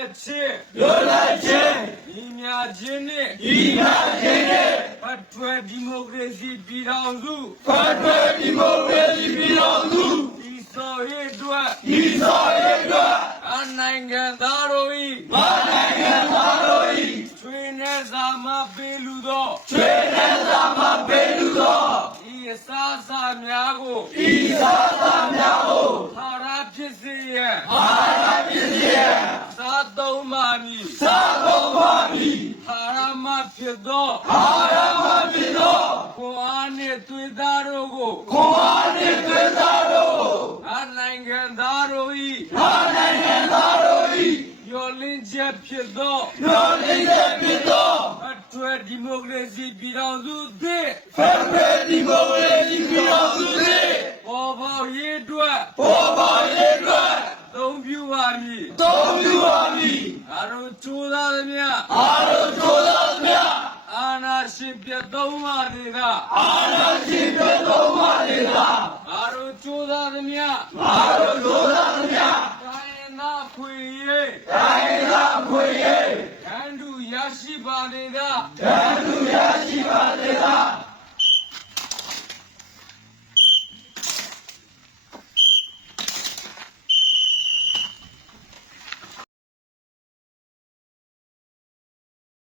လွတ်လပ်ခြင်းညီညာခြင်းနဲ့ဤနာခြင်းနဲ့ဖက်ဒရယ်ဒီမိုကရေစီပြည်ထောင်စုဖက်ဒရယ်ဒီမိုကရေစီပြည်တော်စုဒီဆိုရေးအတွက်ဤသောရဲ့အတွက်အနိုင်ငံသားတို့၏မနိုင်ငံသားတို့၏ချွေနဲ့စာမပေးလူသောခြေနဲ့သာမပေးလူသောဤအစားအစာများကိုဤသာသာများကို သာရဖြစ်စေရန် အာရပစ္စည်း သာသုံးပါမည်သာကုန်ပါမည်သာရမဖြစ်သောအာရမဖြစ်သောကိုယ်အားနှင့်သွေးသားတို့ကိုခွန်အားနှင့်သွေးသားတို့အနိုင်ငံသားတို့၏အာနိုင်ငံသားတို့၏ညှော်လင်းချက်ဖြစ်သောညှော်လင့်ချက်ဖြစ်သောအထွေဒီမိုကရေစီပြည်ထောင်စုသစ်ဖက်ဒရယ်ဒီမိုကရေစီပြည်တော်စုနှင့်ပေါ်ပေါက်ရေးအတွက်ပေါ်ပေါက်ရေးအတွက် သုံးပြုပါမည်သုံးပြုပါမည်အရုံးချိုးသားသမျှအားလုံးကြိုးစားသမျှအာနာရှင်ပြတ်သုံးပါးတွေကအာဏာရှင်တွေသုံးပါလေသာအရုံးချိုးသားသမျှအားလုံးကြိုးစားသမျှတိုင်းနာခွေရေးတိုင်းသာခွေရဲ့ရန်သူရရှိပါလေသာဓာတုရရှိပါလေသာ